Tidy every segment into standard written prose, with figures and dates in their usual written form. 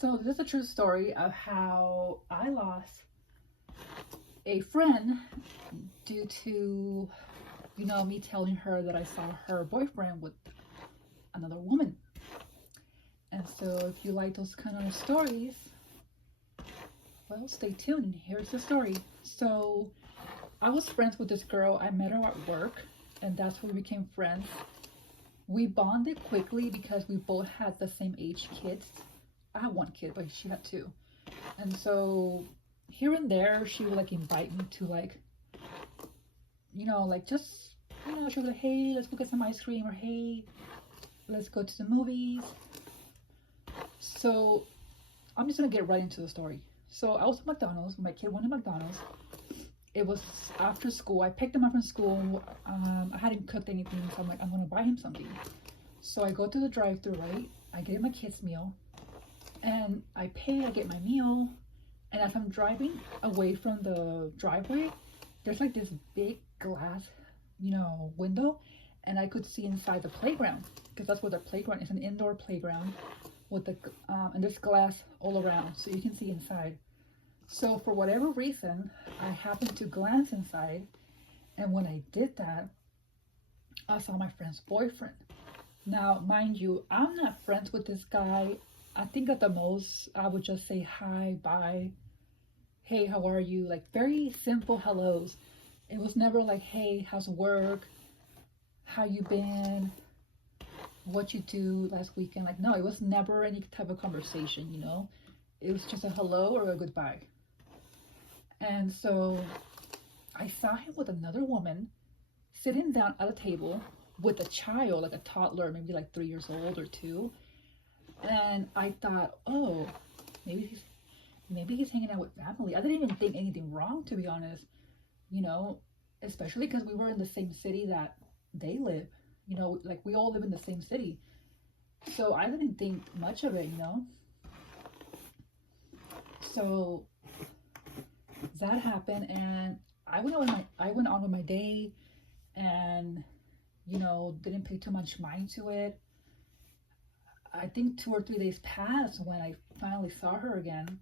So this is a true story of how I lost a friend due to, me telling her that I saw her boyfriend with another woman. And so if you like those kind of stories, well, stay tuned and here's the story. So I was friends with this girl. I met her at work and that's where we became friends. We bonded quickly because we both had the same age kids. I had one kid, but she had two. And so here and there, she would like invite me to she would like, hey, let's go get some ice cream, or hey, let's go to the movies. So I'm just gonna get right into the story. So I was at McDonald's. My kid wanted McDonald's. It was after school. I picked him up from school. I hadn't cooked anything, so I'm like, I'm gonna buy him something. So I go to the drive-thru, right? I get my kid's meal, and I pay. I get my meal, and as I'm driving away from the driveway, there's like this big glass, window, and I could see inside the playground because that's where the playground is, an indoor playground with the and there's glass all around, so you can see inside. So for whatever reason, I happened to glance inside, and when I did that, I saw my friend's boyfriend. Now, mind you, I'm not friends with this guy. I think at the most, I would just say hi, bye, hey, how are you? Like very simple hellos. It was never like, hey, how's work? How you been? What you do last weekend? Like, no, it was never any type of conversation, It was just a hello or a goodbye. And so I saw him with another woman sitting down at a table with a child, like a toddler, maybe like 3 years old or 2. And I thought, oh, maybe he's hanging out with family. I didn't even think anything wrong, to be honest, especially because we were in the same city that they live, like we all live in the same city. So I didn't think much of it, So that happened, and I went on with my day, and didn't pay too much mind to it. I think 2 or 3 days passed when I finally saw her again,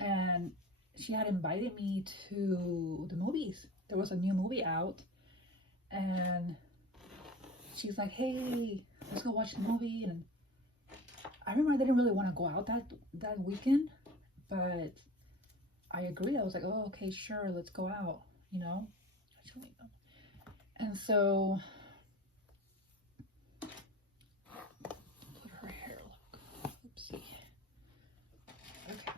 and she had invited me to the movies. There was a new movie out, and she's like, hey, let's go watch the movie. And I remember I didn't really want to go out that weekend, but I agreed. I was like, oh, okay, sure, let's go out, Actually, no. And so put her hair, look. Oopsie. Okay.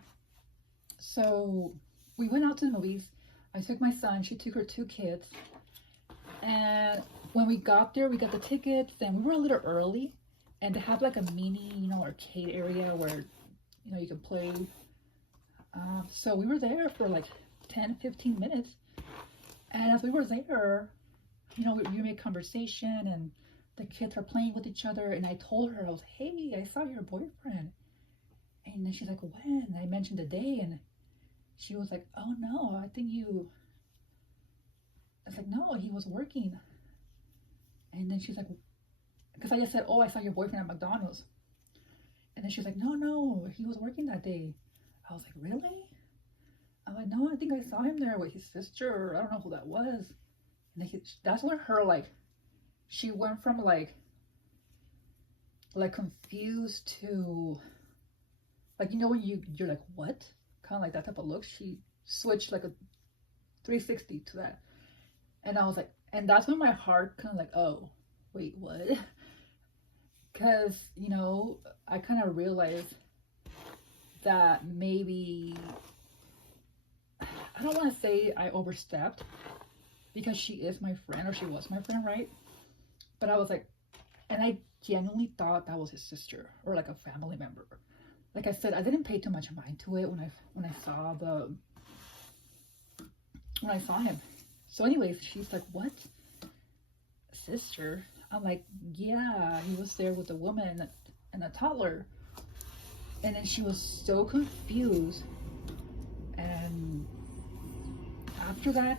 So we went out to the movies. I took my son, she took her 2 kids. And when we got there, we got the tickets, and we were a little early. And they have like a mini, arcade area where, you can play. So we were there for like 10, 15 minutes. And as we were there, we made conversation, and the kids are playing with each other. And I told her, I was, hey, I saw your boyfriend. And then she's like, when? And I mentioned the day, and she was like, oh no, I was like, no, he was working. And then she's like, because I just said, oh, I saw your boyfriend at McDonald's. And then she's like, no, he was working that day. I was like, really? I'm like, no, I think I saw him there with his sister, or I don't know who that was. And then that's when she went from like confused to like, when you're like, what? Kind of like that type of look. She switched like a 360 to that. And I was like, and that's when my heart kind of like, oh, wait, what? Because, I kind of realized that maybe, I don't want to say I overstepped, because she is my friend, or she was my friend, right? But I was like, and I genuinely thought that was his sister, or like a family member. Like I said, I didn't pay too much mind to it when I saw him. So anyways, she's like, what? Sister? I'm like, yeah, he was there with a woman and a toddler. And then she was so confused. And after that,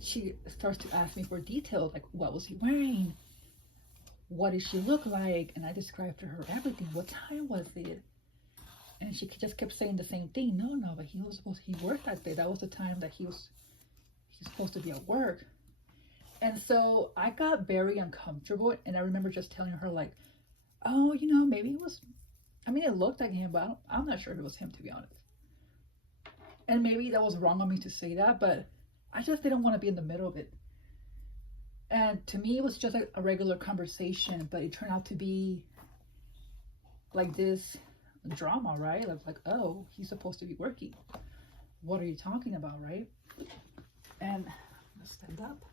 she starts to ask me for details, like, what was he wearing? What did she look like? And I described to her everything. What time was it? And she just kept saying the same thing. No, no, but he worked that day. That was the time that he's supposed to be at work. And so I got very uncomfortable. And I remember just telling her, like, oh, maybe it was, I mean, it looked like him, but I'm not sure if it was him, to be honest. And maybe that was wrong on me to say that, but I just didn't want to be in the middle of it. And to me, it was just a regular conversation, but it turned out to be like this drama, right? I was like, oh, he's supposed to be working. What are you talking about, right? And I'm gonna stand up.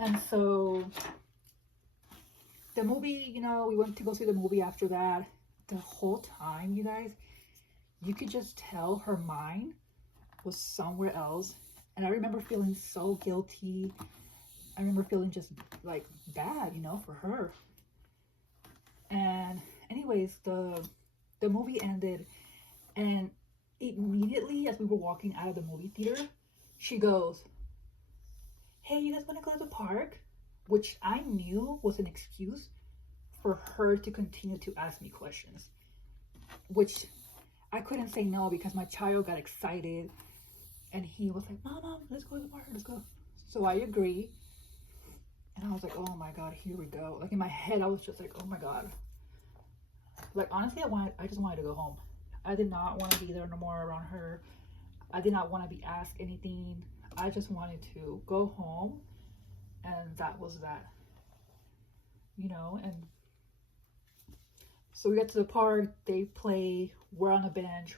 And so the movie, we went to go see the movie after that. The whole time, you guys, you could just tell her mind was somewhere else. And I remember feeling so guilty. I remember feeling just like bad, for her. And anyways, the movie ended, and immediately as we were walking out of the movie theater, she goes, hey, you guys want to go to the park? Which I knew was an excuse for her to continue to ask me questions, which I couldn't say no because my child got excited and he was like, Mom, let's go to the park, let's go. So I agree. And I was like, oh my God, here we go. Like in my head, I was just like, oh my God. Like honestly, I just wanted to go home. I did not want to be there no more around her. I did not want to be asked anything. I just wanted to go home, and that was that. And so we get to the park, they play, we're on a bench,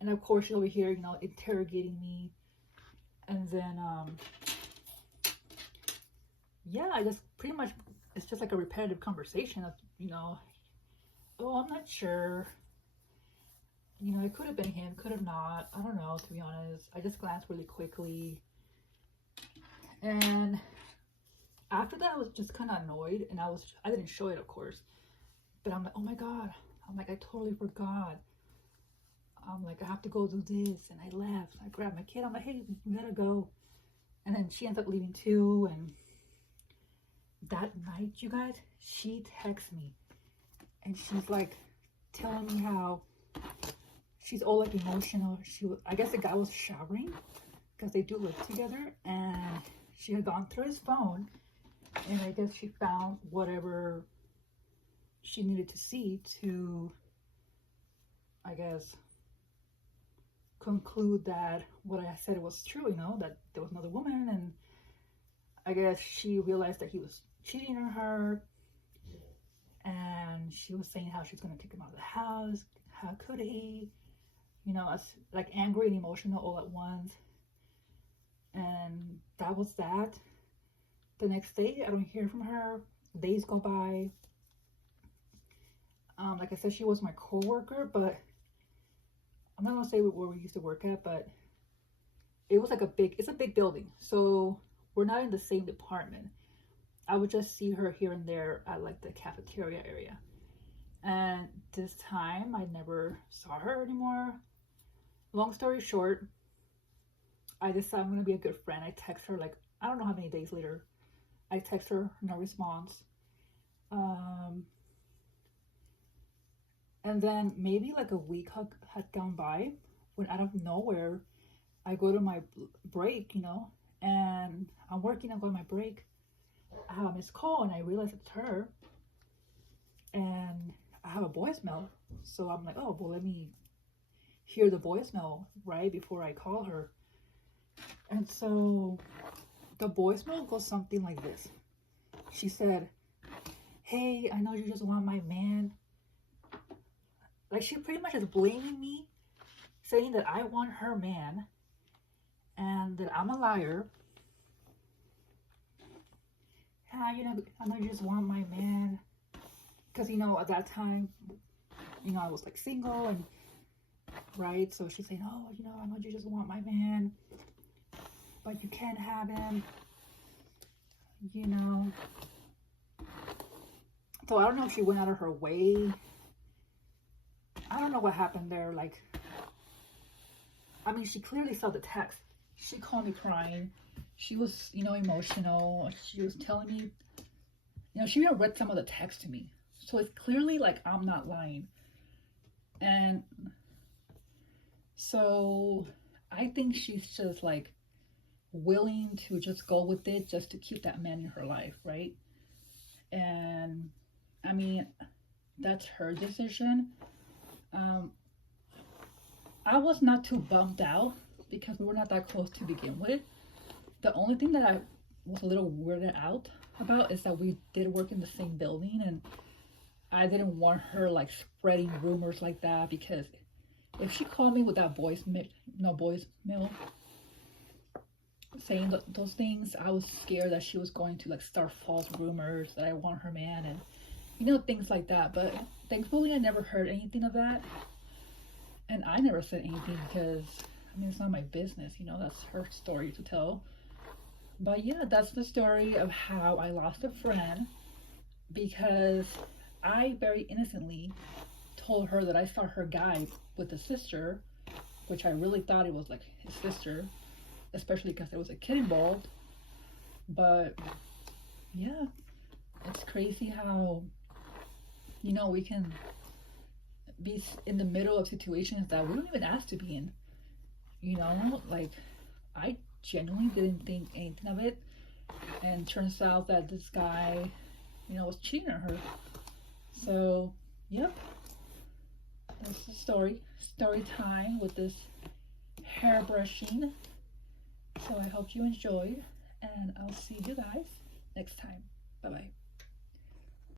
and of course she's over here, interrogating me. And then yeah, I just pretty much, it's just like a repetitive conversation of, oh, I'm not sure. It could have been him, could have not. I don't know, to be honest. I just glanced really quickly. And after that, I was just kind of annoyed. And I didn't show it, of course. But I'm like, oh my God. I'm like, I totally forgot. I'm like, I have to go do this. And I left. I grabbed my kid. I'm like, hey, we gotta go. And then she ends up leaving too. And that night, you guys, she texts me. And she's like telling me how she's all like emotional. I guess the guy was showering because they do live together, and she had gone through his phone, and I guess she found whatever she needed to see to, I guess, conclude that what I said was true, that there was another woman. And I guess she realized that he was cheating on her. And she was saying how she's going to kick him out of the house. How could he? Like angry and emotional all at once. And that was that. The next day, I don't hear from her. Days go by. Like I said, she was my co-worker, but I'm not going to say where we used to work at, but it was like it's a big building. So we're not in the same department. I would just see her here and there at like the cafeteria area. And this time I never saw her anymore. Long story short, I decided I'm going to be a good friend. I text her like, I don't know how many days later. I text her, no response. And then maybe like a week had gone by when out of nowhere, I go to my break, and I'm working, I go to my break. I have a missed call and I realize it's her, and I have a voicemail. So I'm like, oh, well, let me hear the voicemail right before I call her. And so the voicemail goes something like this. She said, hey, I know you just want my man. Like she pretty much is blaming me, saying that I want her man and that I'm a liar. I know you just want my man. Because, at that time, I was like single and, right? So she's saying, oh, I know you just want my man, but you can't have him, So I don't know if she went out of her way. I don't know what happened there. Like, I mean, she clearly saw the text. She called me crying. She was, emotional. She was telling me, she even read some of the text to me. So it's clearly like I'm not lying. And so I think she's just like willing to just go with it just to keep that man in her life, right? And I mean, that's her decision. Um, I was not too bummed out because we were not that close to begin with. The only thing that I was a little weirded out about is that we did work in the same building, and I didn't want her like spreading rumors like that, because if she called me with that voicemail saying those things, I was scared that she was going to like start false rumors that I want her man, and things like that. But thankfully I never heard anything of that, and I never said anything because I mean, it's not my business, that's her story to tell. But yeah, that's the story of how I lost a friend, because I very innocently told her that I saw her guy with the sister, which I really thought it was like his sister, especially because there was a kid involved. But yeah, it's crazy how we can be in the middle of situations that we don't even ask to be in. Like, I genuinely didn't think anything of it, and turns out that this guy was cheating on her. So yep, that's the story time with this hairbrushing. So I hope you enjoyed, and I'll see you guys next time. Bye bye.